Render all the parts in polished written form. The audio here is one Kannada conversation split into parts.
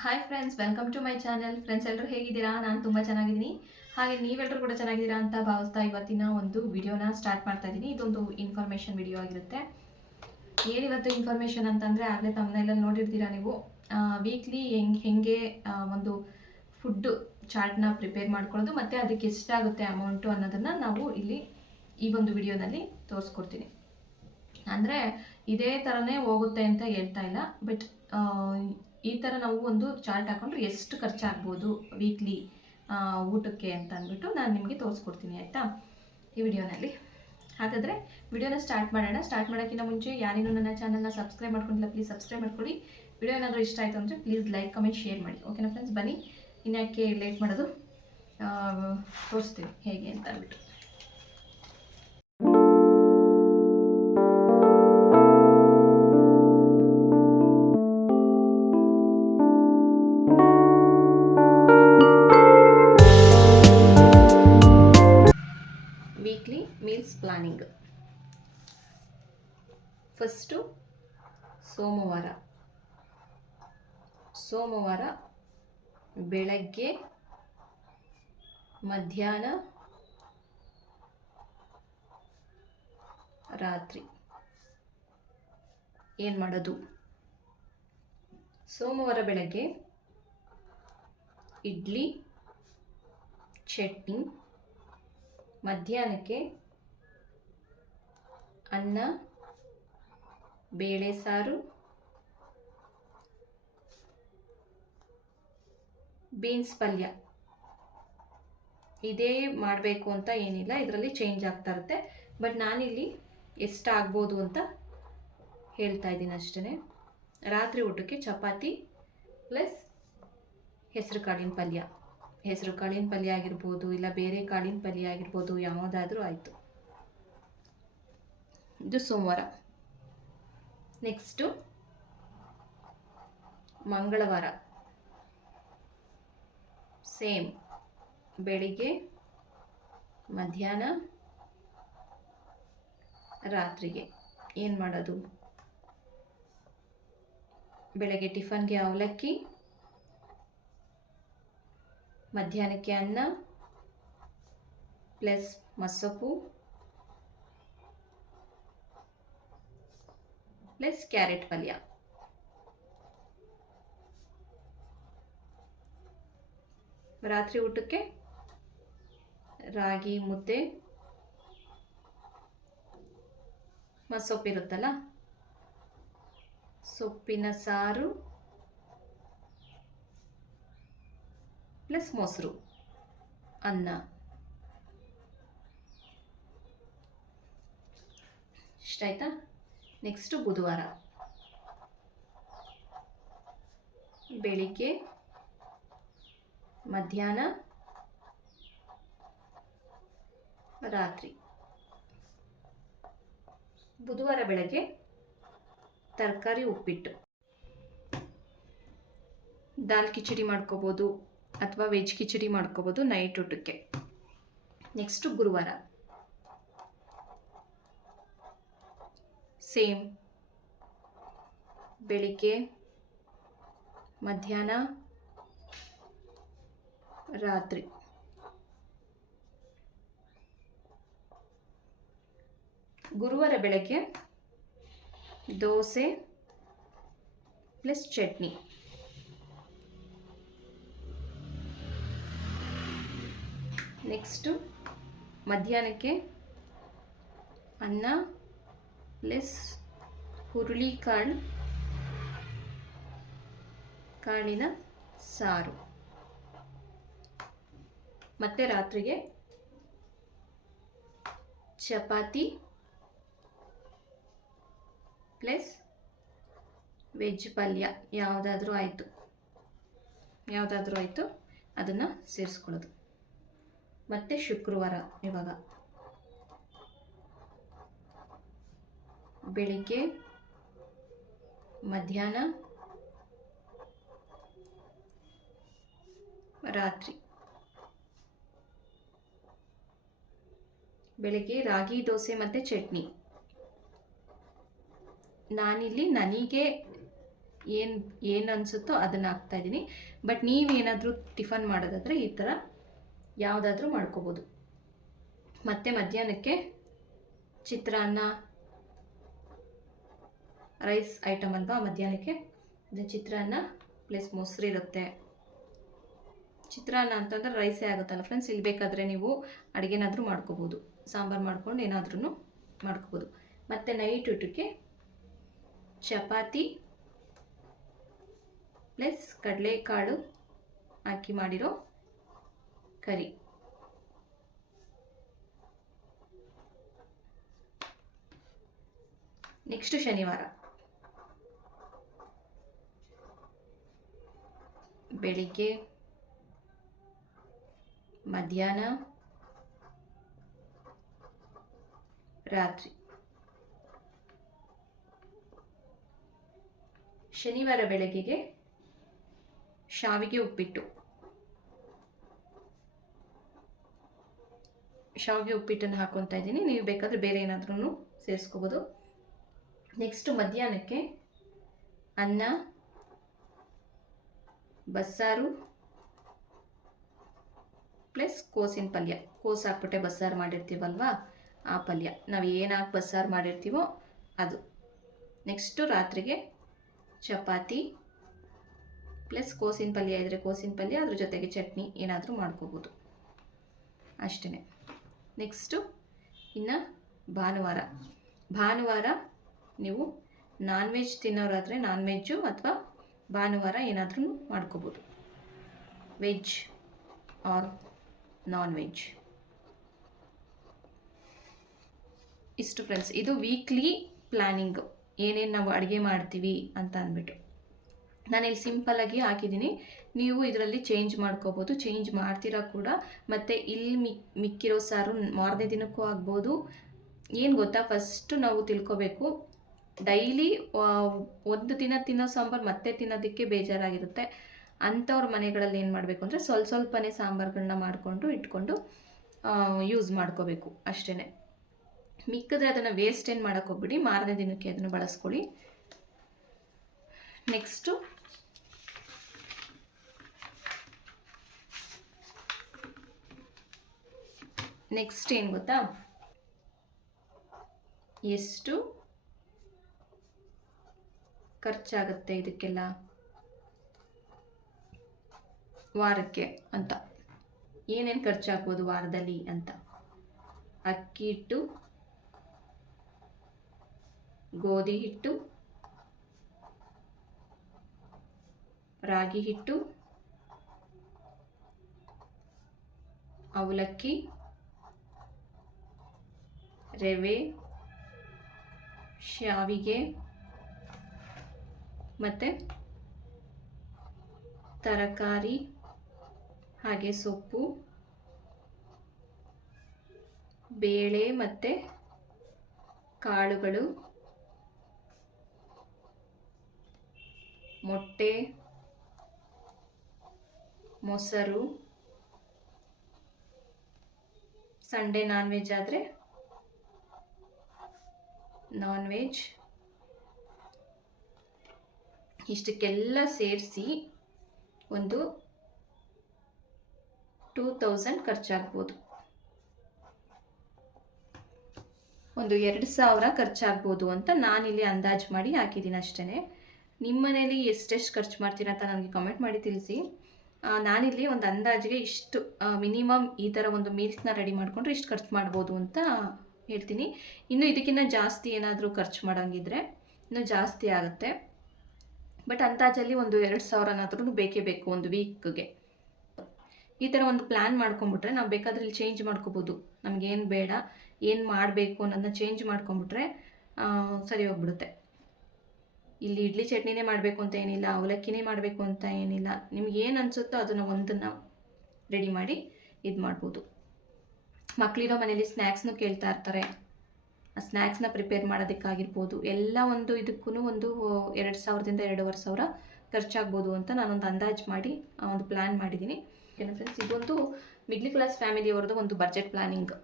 Hi friends, welcome to my channel. Friends, ಎಲ್ಲರೂ ಹೇಗಿದ್ದೀರಾ? ನಾನು ತುಂಬ ಚೆನ್ನಾಗಿದ್ದೀನಿ. ಹಾಗೆ ನೀವೆಲ್ಲರೂ ಕೂಡ ಚೆನ್ನಾಗಿದ್ದೀರಾ ಅಂತ ಭಾವಿಸ್ತಾ ಇವತ್ತಿನ ಒಂದು ವಿಡಿಯೋನ ಸ್ಟಾರ್ಟ್ ಮಾಡ್ತಾ ಇದ್ದೀನಿ. ಇದೊಂದು ಇನ್ಫಾರ್ಮೇಷನ್ ವಿಡಿಯೋ ಆಗಿರುತ್ತೆ. ಏನಿವತ್ತು ಇನ್ಫಾರ್ಮೇಷನ್ ಅಂತಂದರೆ, ಆಗಲೇ ತಮ್ಮನೆಲ್ಲ ನೋಡಿರ್ತೀರಾ ನೀವು. ವೀಕ್ಲಿ ಹೆಂಗೆ ಒಂದು ಫುಡ್ಡು ಚಾರ್ಟ್ನ ಪ್ರಿಪೇರ್ ಮಾಡ್ಕೊಳ್ಳೋದು ಮತ್ತು ಅದಕ್ಕೆ ಎಷ್ಟಾಗುತ್ತೆ ಅಮೌಂಟು ಅನ್ನೋದನ್ನು ನಾವು ಇಲ್ಲಿ ಈ ಒಂದು ವಿಡಿಯೋನಲ್ಲಿ ತೋರಿಸ್ಕೊಡ್ತೀನಿ. ಅಂದರೆ ಇದೇ ಥರನೇ ಹೋಗುತ್ತೆ ಅಂತ ಹೇಳ್ತಾ ಇಲ್ಲ, ಬಟ್ ಈ ಥರ ನಾವು ಒಂದು ಚಾರ್ಟ್ ಹಾಕೊಂಡ್ರೆ ಎಷ್ಟು ಖರ್ಚಾಗ್ಬೋದು ವೀಕ್ಲಿ ಊಟಕ್ಕೆ ಅಂತ ಅಂದ್ಬಿಟ್ಟು ನಾನು ನಿಮಗೆ ತೋರಿಸ್ಕೊಡ್ತೀನಿ, ಆಯಿತಾ, ಈ ವಿಡಿಯೋನಲ್ಲಿ. ಹಾಗಾದರೆ ವಿಡಿಯೋನ ಸ್ಟಾರ್ಟ್ ಮಾಡೋಣ. ಸ್ಟಾರ್ಟ್ ಮಾಡೋಕ್ಕಿಂತ ಮುಂಚೆ ಯಾರೇನು ನನ್ನ ಚಾನಲ್ನ ಸಬ್ಸ್ಕ್ರೈಬ್ ಮಾಡ್ಕೊಂಡಿಲ್ಲ, ಪ್ಲೀಸ್ ಸಬ್ಸ್ಕ್ರೈಬ್ ಮಾಡ್ಕೊಳ್ಳಿ. ವಿಡಿಯೋ ಏನಾದರೂ ಇಷ್ಟ ಆಯಿತು ಅಂದರೆ ಪ್ಲೀಸ್ ಲೈಕ್, ಕಮೆಂಟ್, ಶೇರ್ ಮಾಡಿ. ಓಕೆನಾ ಫ್ರೆಂಡ್ಸ್? ಬನ್ನಿ, ಇನ್ಯಾಕೆ ಲೇಟ್ ಮಾಡೋದು, ತೋರಿಸ್ತೀನಿ ಹೇಗೆ ಅಂತ ಅಂದ್ಬಿಟ್ಟು. Weekly meals planning. ಫಸ್ಟು ಸೋಮವಾರ ಬೆಳಗ್ಗೆ, ಮಧ್ಯಾಹ್ನ, ರಾತ್ರಿ ಏನು ಮಾಡೋದು? ಸೋಮವಾರ ಬೆಳಗ್ಗೆ ಇಡ್ಲಿ, ಚಟ್ನಿ. ಮಧ್ಯಾಹ್ನಕ್ಕೆ ಅನ್ನ, ಬೇಳೆ ಸಾರು, ಬೀನ್ಸ್ ಪಲ್ಯ. ಇದೇ ಮಾಡಬೇಕು ಅಂತ ಏನಿಲ್ಲ, ಇದರಲ್ಲಿ ಚೇಂಜ್ ಆಗ್ತಾ ಇರುತ್ತೆ. ಬಟ್ ನಾನಿಲ್ಲಿ ಎಷ್ಟಾಗ್ಬೋದು ಅಂತ ಹೇಳ್ತಾ ಇದ್ದೀನಿ ಅಷ್ಟೇ. ರಾತ್ರಿ ಊಟಕ್ಕೆ ಚಪಾತಿ ಪ್ಲಸ್ ಹೆಸರು ಕಾಳಿನ ಪಲ್ಯ ಆಗಿರ್ಬೋದು, ಇಲ್ಲ ಬೇರೆ ಕಾಳಿನ ಪಲ್ಯ ಆಗಿರ್ಬೋದು, ಯಾವುದಾದ್ರೂ ಆಯಿತು. ಇದು ಸೋಮವಾರ. ನೆಕ್ಸ್ಟು ಮಂಗಳವಾರ. ಸೇಮ್, ಬೆಳಿಗ್ಗೆ, ಮಧ್ಯಾಹ್ನ, ರಾತ್ರಿಗೆ ಏನು ಮಾಡೋದು? ಬೆಳಗ್ಗೆ ಟಿಫನ್ಗೆ ಅವಲಕ್ಕಿ, ಮಧ್ಯಾಹ್ನಕ್ಕೆ ಅನ್ನ ಪ್ಲಸ್ ಮಸೊಪ್ಪು ಪ್ಲಸ್ ಕ್ಯಾರೆಟ್ ಪಲ್ಯ. ರಾತ್ರಿ ಊಟಕ್ಕೆ ರಾಗಿ ಮುದ್ದೆ, ಮಸೊಪ್ಪಿರುತ್ತಲ್ಲ, ಸೊಪ್ಪಿನ ಸಾರು ಪ್ಲಸ್ ಮೊಸರು, ಅನ್ನ. ಇಷ್ಟ ಆಯ್ತಾ? ನೆಕ್ಸ್ಟು ಬುಧವಾರ. ಬೆಳಿಗ್ಗೆ, ಮಧ್ಯಾಹ್ನ, ರಾತ್ರಿ. ಬುಧವಾರ ಬೆಳಗ್ಗೆ ತರಕಾರಿ ಉಪ್ಪಿಟ್ಟು, ದಾಲ್ ಕಿಚಡಿ ಮಾಡ್ಕೋಬೋದು ಅಥವಾ ವೆಜ್ ಕಿಚಡಿ ಮಾಡ್ಕೋಬೋದು ನೈಟ್ ಊಟಕ್ಕೆ. ನೆಕ್ಸ್ಟು ಗುರುವಾರ. ಸೇಮ್, ಬೆಳಿಗ್ಗೆ, ಮಧ್ಯಾಹ್ನ, ರಾತ್ರಿ. ಗುರುವಾರ ಬೆಳಗ್ಗೆ ದೋಸೆ ಪ್ಲಸ್ ಚಟ್ನಿ. ನೆಕ್ಸ್ಟು ಮಧ್ಯಾಹ್ನಕ್ಕೆ ಅನ್ನ ಪ್ಲಸ್ ಕಾಳಿನ ಸಾರು. ಮತ್ತು ರಾತ್ರಿಗೆ ಚಪಾತಿ ಪ್ಲಸ್ ವೆಜ್ ಪಲ್ಯ, ಯಾವುದಾದ್ರೂ ಆಯಿತು ಅದನ್ನು ಸೇರಿಸ್ಕೊಳ್ಳೋದು. ಮತ್ತು ಶುಕ್ರವಾರ. ಇವಾಗ ಬೆಳಿಗ್ಗೆ, ಮಧ್ಯಾಹ್ನ, ರಾತ್ರಿ. ಬೆಳಗ್ಗೆ ರಾಗಿ ದೋಸೆ ಮತ್ತು ಚಟ್ನಿ. ನಾನಿಲ್ಲಿ ನನಗೆ ಏನು ಅನಿಸುತ್ತೋ ಅದನ್ನು ಹಾಕ್ತಾಯಿದ್ದೀನಿ. ಬಟ್ ನೀವೇನಾದರೂ ಟಿಫನ್ ಮಾಡೋದಾದರೆ ಈ ಥರ ಯಾವುದಾದ್ರೂ ಮಾಡ್ಕೋಬೋದು. ಮತ್ತು ಮಧ್ಯಾಹ್ನಕ್ಕೆ ಚಿತ್ರಾನ್ನ ರೈಸ್ ಐಟಮ್ ಅಲ್ವಾ, ಮಧ್ಯಾಹ್ನಕ್ಕೆ ಚಿತ್ರಾನ್ನ ಪ್ಲಸ್ ಮೊಸರು ಇರುತ್ತೆ. ಚಿತ್ರಾನ್ನ ಅಂತಂದರೆ ರೈಸೇ ಆಗುತ್ತಲ್ಲ ಫ್ರೆಂಡ್ಸ್. ಇಲ್ಲಿ ಬೇಕಾದರೆ ನೀವು ಅಡುಗೆನಾದರೂ ಮಾಡ್ಕೋಬೋದು, ಸಾಂಬಾರು ಮಾಡ್ಕೊಂಡು ಏನಾದ್ರೂ ಮಾಡ್ಕೋಬೋದು. ಮತ್ತು ನೈಟ್ ಊಟಕ್ಕೆ ಚಪಾತಿ ಪ್ಲಸ್ ಕಡಲೆಕಾಳು ಹಾಕಿ ಮಾಡಿರೋ ಕರಿ. ನೆಕ್ಸ್ಟ್ ಶನಿವಾರ ಬೆಳಿಗ್ಗೆ, ಮಧ್ಯಾಹ್ನ, ರಾತ್ರಿ. ಶನಿವಾರ ಬೆಳಗ್ಗೆಗೆ ಶಾವಿಗೆ ಉಪ್ಪಿಟ್ಟು. ಶಾವಿಗೆ ಉಪ್ಪಿಟ್ಟನ್ನು ಹಾಕ್ಕೊತಾ ಇದ್ದೀನಿ. ನೀವು ಬೇಕಾದರೆ ಬೇರೆ ಏನಾದ್ರೂ ಸೇರಿಸ್ಕೋಬೋದು. ನೆಕ್ಸ್ಟ್ ಮಧ್ಯಾಹ್ನಕ್ಕೆ ಅನ್ನ, ಬಸ್ಸಾರು ಪ್ಲಸ್ ಕೋಸಿನ ಪಲ್ಯ. ಕೋಸು ಹಾಕ್ಬಿಟ್ಟೆ ಬಸ್ಸಾರು ಮಾಡಿರ್ತೀವಲ್ವ, ಆ ಪಲ್ಯ. ನಾವು ಏನು ಹಾಕಿ ಬಸ್ಸಾರು ಮಾಡಿರ್ತೀವೋ ಅದು. ನೆಕ್ಸ್ಟು ರಾತ್ರಿಗೆ ಚಪಾತಿ ಪ್ಲಸ್ ಕೋಸಿನ ಪಲ್ಯ ಇದ್ದರೆ ಕೋಸಿನ ಪಲ್ಯ, ಅದ್ರ ಜೊತೆಗೆ ಚಟ್ನಿ ಏನಾದರೂ ಮಾಡ್ಕೋಬೋದು, ಅಷ್ಟೇ. ನೆಕ್ಸ್ಟು ಇನ್ನು ಭಾನುವಾರ ನೀವು ನಾನ್ ವೆಜ್ ತಿನ್ನೋರಾದರೆ ನಾನ್ ವೆಜ್ಜು, ಅಥವಾ ಭಾನುವಾರ ಏನಾದ್ರೂ ಮಾಡ್ಕೋಬೋದು, ವೆಜ್ ಆರ್ ನಾನ್ ವೆಜ್. ಇಷ್ಟು ಫ್ರೆಂಡ್ಸ್, ಇದು ವೀಕ್ಲಿ ಪ್ಲ್ಯಾನಿಂಗು, ಏನೇನು ನಾವು ಅಡುಗೆ ಮಾಡ್ತೀವಿ ಅಂತ ಅಂದ್ಬಿಟ್ಟು. ನಾನಿಲ್ಲಿ ಸಿಂಪಲ್ಲಾಗಿ ಹಾಕಿದ್ದೀನಿ. ನೀವು ಇದರಲ್ಲಿ ಚೇಂಜ್ ಮಾಡ್ಕೋಬೋದು, ಚೇಂಜ್ ಮಾಡ್ತೀರಾ ಕೂಡ. ಮತ್ತು ಇಲ್ಲಿ ಮಿಕ್ಕಿರೋ ಸಾರು ಮಾರನೇ ದಿನಕ್ಕೂ ಆಗ್ಬೋದು. ಏನು ಗೊತ್ತಾ, ಫಸ್ಟು ನಾವು ತಿಳ್ಕೊಬೇಕು, ಡೈಲಿ ಒಂದು ದಿನ ತಿನ್ನೋ ಸಾಂಬಾರು ಮತ್ತೆ ತಿನ್ನೋದಕ್ಕೆ ಬೇಜಾರಾಗಿರುತ್ತೆ. ಅಂಥವ್ರ ಮನೆಗಳಲ್ಲಿ ಏನು ಮಾಡಬೇಕು ಅಂದರೆ ಸ್ವಲ್ಪನೇ ಸಾಂಬಾರುಗಳನ್ನ ಮಾಡಿಕೊಂಡು ಇಟ್ಕೊಂಡು ಯೂಸ್ ಮಾಡ್ಕೋಬೇಕು, ಅಷ್ಟೇ. ಮಿಕ್ಕಿದ್ರೆ ಅದನ್ನು ವೇಸ್ಟ್ ಏನು ಮಾಡೋಕ್ಕೆ ಹೋಗ್ಬಿಡಿ, ಮಾರನೇ ದಿನಕ್ಕೆ ಅದನ್ನು ಬಳಸ್ಕೊಳ್ಳಿ. ನೆಕ್ಸ್ಟು ಏನು ಗೊತ್ತಾ, ಎಷ್ಟು ಖರ್ಚಾಗುತ್ತೆ ಇದಕ್ಕೆಲ್ಲ ವಾರಕ್ಕೆ ಅಂತ, ಏನೇನು ಖರ್ಚಾಗ್ಬೋದು ವಾರದಲ್ಲಿ ಅಂತ. ಅಕ್ಕಿ ಹಿಟ್ಟು, ಗೋಧಿ ಹಿಟ್ಟು, ರಾಗಿ ಹಿಟ್ಟು, ಅವಲಕ್ಕಿ, ರವೆ, ಶಾವಿಗೆ ಮತ್ತು ತರಕಾರಿ, ಹಾಗೆ ಸೊಪ್ಪು, ಬೇಳೆ ಮತ್ತು ಕಾಳುಗಳು, ಮೊಟ್ಟೆ, ಮೊಸರು, ಸಂಡೇ ನಾನ್ ವೆಜ್ ಆದರೆ ನಾನ್ ವೆಜ್. ಇಷ್ಟಕ್ಕೆಲ್ಲ ಸೇರಿಸಿ ಒಂದು 2000 ಖರ್ಚಾಗ್ಬೋದು, ಒಂದು 2000 ಖರ್ಚಾಗ್ಬೋದು ಅಂತ ನಾನಿಲ್ಲಿ ಅಂದಾಜು ಮಾಡಿ ಹಾಕಿದ್ದೀನಿ, ಅಷ್ಟೇ. ನಿಮ್ಮ ಮನೇಲಿ ಎಷ್ಟೆಷ್ಟು ಖರ್ಚು ಮಾಡ್ತೀರಾ ಅಂತ ನನಗೆ ಕಮೆಂಟ್ ಮಾಡಿ ತಿಳಿಸಿ. ನಾನಿಲ್ಲಿ ಒಂದು ಅಂದಾಜಿಗೆ ಇಷ್ಟು ಮಿನಿಮಮ್ ಈ ಥರ ಒಂದು ಮೀಲ್ಸ್ನ ರೆಡಿ ಮಾಡಿಕೊಂಡ್ರೆ ಇಷ್ಟು ಖರ್ಚು ಮಾಡ್ಬೋದು ಅಂತ ಹೇಳ್ತೀನಿ. ಇನ್ನು ಇದಕ್ಕಿಂತ ಜಾಸ್ತಿ ಏನಾದರೂ ಖರ್ಚು ಮಾಡೋಂಗಿದ್ರೆ ಇನ್ನೂ ಜಾಸ್ತಿ ಆಗುತ್ತೆ. ಬಟ್ ಅಂದಾಜಲ್ಲಿ ಒಂದು 2000 ಬೇಕೇ ಬೇಕು ಒಂದು ವೀಕ್ಗೆ. ಈ ಥರ ಒಂದು ಪ್ಲ್ಯಾನ್ ಮಾಡ್ಕೊಂಬಿಟ್ರೆ ನಾವು ಬೇಕಾದರೆ ಇಲ್ಲಿ ಚೇಂಜ್ ಮಾಡ್ಕೋಬೋದು. ನಮಗೇನು ಬೇಡ, ಏನು ಮಾಡಬೇಕು ಅನ್ನೋದನ್ನ ಚೇಂಜ್ ಮಾಡ್ಕೊಂಬಿಟ್ರೆ ಸರಿ ಹೋಗ್ಬಿಡುತ್ತೆ. ಇಲ್ಲಿ ಇಡ್ಲಿ ಚಟ್ನಿನೇ ಮಾಡಬೇಕು ಅಂತ ಏನಿಲ್ಲ, ಅವಲಕ್ಕಿನೇ ಮಾಡಬೇಕು ಅಂತ ಏನಿಲ್ಲ. ನಿಮ್ಗೆ ಏನು ಅನಿಸುತ್ತೋ ಅದನ್ನು ಒಂದನ್ನು ರೆಡಿ ಮಾಡಿ ಇದು ಮಾಡ್ಬೋದು. ಮಕ್ಕಳಿರೋ ಮನೇಲಿ ಸ್ನ್ಯಾಕ್ಸ್ನೂ ಕೇಳ್ತಾ ಇರ್ತಾರೆ, ಆ ಸ್ನ್ಯಾಕ್ಸ್ನ ಪ್ರಿಪೇರ್ ಮಾಡೋದಕ್ಕಾಗಿರ್ಬೋದು. ಎಲ್ಲ ಒಂದು ಇದಕ್ಕೂ ಒಂದು 2000ದಿಂದ 2500 ಖರ್ಚಾಗ್ಬೋದು ಅಂತ ನಾನೊಂದು ಅಂದಾಜು ಮಾಡಿ ಒಂದು ಪ್ಲ್ಯಾನ್ ಮಾಡಿದ್ದೀನಿ. ಓಕೆನಾ ಫ್ರೆಂಡ್ಸ್, ಇದೊಂದು ಮಿಡ್ಲ್ ಕ್ಲಾಸ್ ಫ್ಯಾಮಿಲಿಯವ್ರದ್ದು ಒಂದು ಬಜೆಟ್ ಪ್ಲ್ಯಾನಿಂಗ್.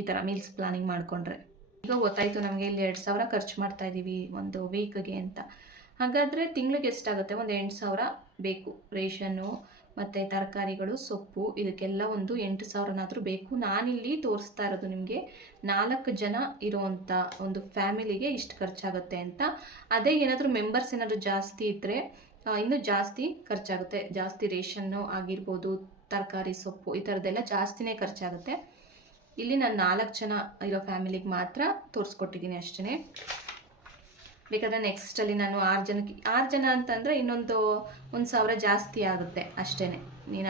ಈ ಥರ ಮೀಲ್ಸ್ ಪ್ಲ್ಯಾನಿಂಗ್ ಮಾಡಿಕೊಂಡ್ರೆ ಈಗ ಗೊತ್ತಾಯಿತು ನಮಗೆ ಇಲ್ಲಿ 2000 ಖರ್ಚು ಮಾಡ್ತಾಯಿದ್ದೀವಿ ಒಂದು ವೀಕ್ಗೆ ಅಂತ. ಹಾಗಾದರೆ ತಿಂಗಳಿಗೆ ಎಷ್ಟಾಗುತ್ತೆ? ಒಂದು 8,000 ಬೇಕು. ರೇಷನ್ನು ಮತ್ತು ತರಕಾರಿಗಳು, ಸೊಪ್ಪು ಇದಕ್ಕೆಲ್ಲ ಒಂದು 8,000ನಾದರೂ ಬೇಕು. ನಾನಿಲ್ಲಿ ತೋರಿಸ್ತಾ ಇರೋದು ನಿಮಗೆ 4 ಜನ ಇರೋವಂಥ ಒಂದು ಫ್ಯಾಮಿಲಿಗೆ ಇಷ್ಟು ಖರ್ಚಾಗುತ್ತೆ ಅಂತ. ಅದೇ ಏನಾದರೂ ಮೆಂಬರ್ಸ್ ಏನಾದರೂ ಜಾಸ್ತಿ ಇದ್ದರೆ ಇನ್ನೂ ಜಾಸ್ತಿ ಖರ್ಚಾಗುತ್ತೆ. ಜಾಸ್ತಿ ರೇಷನ್ನು ಆಗಿರ್ಬೋದು, ತರಕಾರಿ, ಸೊಪ್ಪು ಈ ಥರದ್ದೆಲ್ಲ ಜಾಸ್ತಿನೇ ಖರ್ಚಾಗುತ್ತೆ. ಇಲ್ಲಿ ನಾನು 4 ಜನ ಇರೋ ಫ್ಯಾಮಿಲಿಗೆ ಮಾತ್ರ ತೋರಿಸ್ಕೊಟ್ಟಿದ್ದೀನಿ ಅಷ್ಟೇ. ಬೇಕಾದರೆ ನೆಕ್ಸ್ಟಲ್ಲಿ ನಾನು 6 ಜನ ಅಂತಂದರೆ ಇನ್ನೊಂದು 1,000 ಜಾಸ್ತಿ ಆಗುತ್ತೆ ಅಷ್ಟೇ. ನೀನು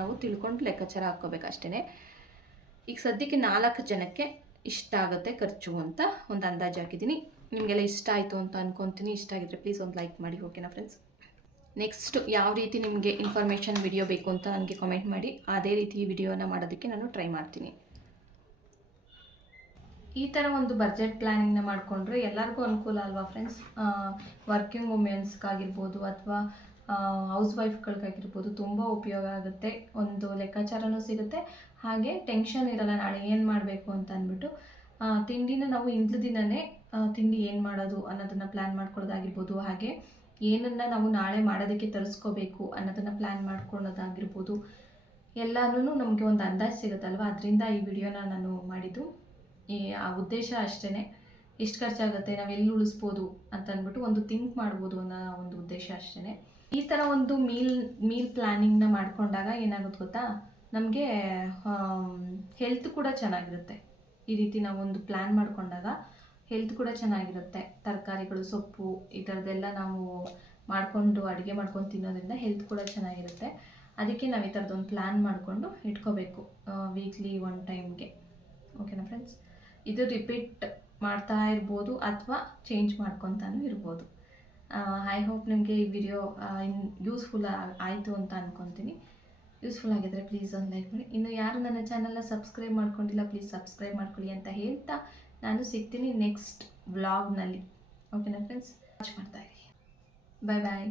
ನಾವು ತಿಳ್ಕೊಂಡು ಲೆಕ್ಕಾಚಾರ ಹಾಕ್ಕೋಬೇಕು ಅಷ್ಟೇ. ಈಗ ಸದ್ಯಕ್ಕೆ 4 ಜನಕ್ಕೆ ಇಷ್ಟ ಆಗುತ್ತೆ ಖರ್ಚು ಅಂತ ಒಂದು ಅಂದಾಜು ಹಾಕಿದ್ದೀನಿ. ನಿಮಗೆಲ್ಲ ಇಷ್ಟ ಆಯಿತು ಅಂತ ಅಂದ್ಕೊತೀನಿ. ಇಷ್ಟ ಆಗಿದ್ರೆ ಪ್ಲೀಸ್ ಒಂದು ಲೈಕ್ ಮಾಡಿ, ಓಕೆನಾ ಫ್ರೆಂಡ್ಸ್? ನೆಕ್ಸ್ಟ್ ಯಾವ ರೀತಿ ನಿಮಗೆ ಇನ್ಫಾರ್ಮೇಷನ್ ವಿಡಿಯೋ ಬೇಕು ಅಂತ ನನಗೆ ಕಾಮೆಂಟ್ ಮಾಡಿ. ಅದೇ ರೀತಿ ಈ ವಿಡಿಯೋನ ಮಾಡೋದಕ್ಕೆ ನಾನು ಟ್ರೈ ಮಾಡ್ತೀನಿ. ಈ ಥರ ಒಂದು ಬಜೆಟ್ ಪ್ಲ್ಯಾನಿಂಗ್ನ ಮಾಡಿಕೊಂಡ್ರೆ ಎಲ್ಲರಿಗೂ ಅನುಕೂಲ ಅಲ್ವಾ ಫ್ರೆಂಡ್ಸ್? ವರ್ಕಿಂಗ್ ವುಮೆನ್ಸ್ಗಾಗಿರ್ಬೋದು ಅಥವಾ ಹೌಸ್ ವೈಫ್ಗಳಿಗಾಗಿರ್ಬೋದು ತುಂಬ ಉಪಯೋಗ ಆಗುತ್ತೆ. ಒಂದು ಲೆಕ್ಕಾಚಾರನೂ ಸಿಗುತ್ತೆ, ಹಾಗೆ ಟೆನ್ಷನ್ ಇರಲ್ಲ ನಾಳೆ ಏನು ಮಾಡಬೇಕು ಅಂತ ಅಂದ್ಬಿಟ್ಟು. ತಿಂಡಿನ ನಾವು ಹಿಂದಿನ ದಿನವೇ ತಿಂಡಿ ಏನು ಮಾಡೋದು ಅನ್ನೋದನ್ನು ಪ್ಲ್ಯಾನ್ ಮಾಡ್ಕೊಳ್ಳೋದಾಗಿರ್ಬೋದು, ಹಾಗೆ ಏನನ್ನು ನಾವು ನಾಳೆ ಮಾಡೋದಕ್ಕೆ ತರಿಸ್ಕೋಬೇಕು ಅನ್ನೋದನ್ನು ಪ್ಲ್ಯಾನ್ ಮಾಡ್ಕೊಳ್ಳೋದಾಗಿರ್ಬೋದು, ಎಲ್ಲನೂ ನಮಗೆ ಒಂದು ಅಂದಾಜು ಸಿಗುತ್ತಲ್ವ. ಅದರಿಂದ ಈ ವಿಡಿಯೋನ ನಾನು ಮಾಡಿದ್ದು. ಆ ಉದ್ದೇಶ ಅಷ್ಟೇ. ಎಷ್ಟು ಖರ್ಚಾಗುತ್ತೆ, ನಾವು ಎಲ್ಲಿ ಉಳಿಸ್ಬೋದು ಅಂತ ಅಂದ್ಬಿಟ್ಟು ಒಂದು ಥಿಂಕ್ ಮಾಡ್ಬೋದು ಅನ್ನೋ ಒಂದು ಉದ್ದೇಶ ಅಷ್ಟೇ. ಈ ಥರ ಒಂದು ಮೀಲ್ ಪ್ಲ್ಯಾನಿಂಗ್ನ ಮಾಡ್ಕೊಂಡಾಗ ಏನಾಗುತ್ತೆ ಗೊತ್ತಾ, ನಮಗೆ ಹೆಲ್ತ್ ಕೂಡ ಚೆನ್ನಾಗಿರುತ್ತೆ. ಈ ರೀತಿ ನಾವೊಂದು ಪ್ಲ್ಯಾನ್ ಮಾಡ್ಕೊಂಡಾಗ ಹೆಲ್ತ್ ಕೂಡ ಚೆನ್ನಾಗಿರುತ್ತೆ. ತರಕಾರಿಗಳು, ಸೊಪ್ಪು ಈ ಥರದ್ದೆಲ್ಲ ನಾವು ಮಾಡಿಕೊಂಡು ಅಡುಗೆ ಮಾಡ್ಕೊಂಡು ತಿನ್ನೋದ್ರಿಂದ ಹೆಲ್ತ್ ಕೂಡ ಚೆನ್ನಾಗಿರುತ್ತೆ. ಅದಕ್ಕೆ ನಾವು ಈ ಥರದ್ದೊಂದು ಪ್ಲ್ಯಾನ್ ಮಾಡಿಕೊಂಡು ಇಟ್ಕೋಬೇಕು ವೀಕ್ಲಿ 1 ಟೈಮ್ಗೆ. ಓಕೆನಾ ಫ್ರೆಂಡ್ಸ್? ಇದು ರಿಪೀಟ್ ಮಾಡ್ತಾ ಇರ್ಬೋದು ಅಥವಾ ಚೇಂಜ್ ಮಾಡ್ಕೊತಾನೂ ಇರ್ಬೋದು. ಐ ಹೋಪ್ ನಿಮಗೆ ಈ ವಿಡಿಯೋ ಯೂಸ್ಫುಲ್ ಆಯಿತು ಅಂತ ಅಂದ್ಕೊತೀನಿ. ಯೂಸ್ಫುಲ್ ಆಗಿದ್ದರೆ ಪ್ಲೀಸ್ ಒಂದು ಲೈಕ್ ಮಾಡಿ. ಇನ್ನು ಯಾರು ನನ್ನ ಚಾನಲ್ನ ಸಬ್ಸ್ಕ್ರೈಬ್ ಮಾಡ್ಕೊಂಡಿಲ್ಲ ಪ್ಲೀಸ್ ಸಬ್ಸ್ಕ್ರೈಬ್ ಮಾಡ್ಕೊಳ್ಳಿ ಅಂತ ಹೇಳ್ತಾ ನಾನು ಸಿಗ್ತೀನಿ ನೆಕ್ಸ್ಟ್ ವ್ಲಾಗ್ನಲ್ಲಿ. ಓಕೆನಾ ಫ್ರೆಂಡ್ಸ್? ವಾಚ್ ಮಾಡ್ತಾಯಿರಿ. ಬಾಯ್ ಬಾಯ್.